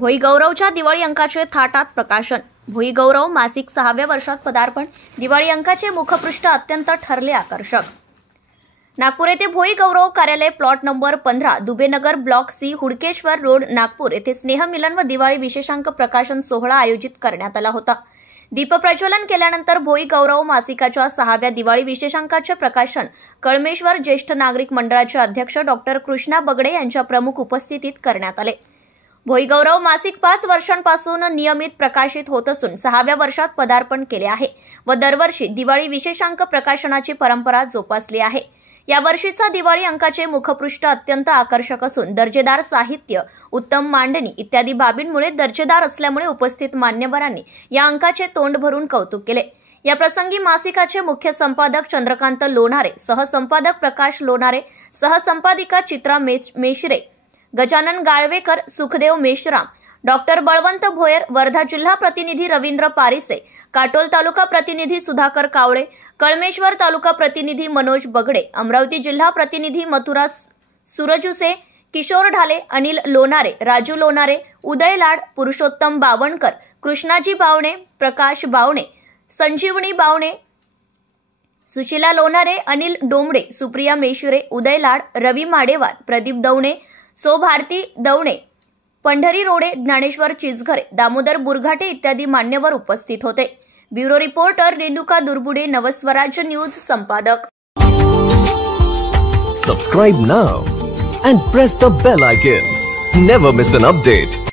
भोई गौरवच्या दिवाळी अंकाचे थाटात प्रकाशन। भोई गौरव मासिक 6व्या वर्षात पदार्पण। दिवाळी अंकाचे मुखपृष्ठ अत्यंत ठरले आकर्षक। नागपूर येथे भोई गौरव कार्यालय plot number 15 Dubenagar block C Hudkeshwar road Nagpur येथे स्नेहमिलन व दिवाळी विशेषांक प्रकाशन सोहळा आयोजित करण्यात आला होता। दीप प्रज्वलन केल्यानंतर भोई गौरव मासिकाच्या 6व्या दिवाळी विशेषांकाचे प्रकाशन कळमेश्वर ज्येष्ठ नागरिक मंडळाचे अध्यक्ष डॉक्टर कृष्णा बगडे यांच्या प्रमुख उपस्थितीत करण्यात आले। भोई गौरव मासिक 5 वर्षांपासून नियमित प्रकाशित होत असून 6व्या वर्षात पदार्पण केले आहे व दरवर्षी दिवाळी विशेषांक प्रकाशनाची परंपरा जोपासली आहे। या वर्षीचा दिवाळी अंकाचे मुखपृष्ठ अत्यंत आकर्षक असून दर्जेदार साहित्य, उत्तम मांडणी इत्यादी बाबींमुळे दर्जेदार असल्यामुळे उपस्थित मान्यवरांनी या अंकाचे तोंड भरून कौतुक केले। या प्रसंगी मासिकाचे मुख्य संपादक चंद्रकांत लोणारे, सहसंपादक प्रकाश लोणारे, सहसंपादिका चित्रा मेश्रे, गजानन गाळवेकर, सुखदेव मेश्राम, डॉक्टर बळवंत भोयर, वर्धा जिल्हा प्रतिनिधी रवींद्र पारिसे, काटोल तालुका प्रतिनिधी सुधाकर कावळे, कळमेश्वर तालुका प्रतिनिधी मनोज बगडे, अमरावती जिल्हा प्रतिनिधी मथुरा सुरजुसे, किशोर ढाले, अनिल लोणारे, राजू लोणारे, उदय लाड, पुरुषोत्तम बावणकर, कृष्णाजी बावणे, प्रकाश बावणे, संजीवनी बावणे, सुशीला लोणारे, अनिल डोंबडे, सुप्रिया मेश्रे, उदय लाड, रवी माडेवार, प्रदीप दवणे, सो भारती दवणे, पंढरी रोडे, ज्ञानेश्वर चिचघरे, दामोदर बुरघाटे इत्यादी मान्यवर उपस्थित होते। Bureau reporter Renuka Durbude, Navswarajya news संपादक। Subscribe now and press the bell icon. Never miss an update.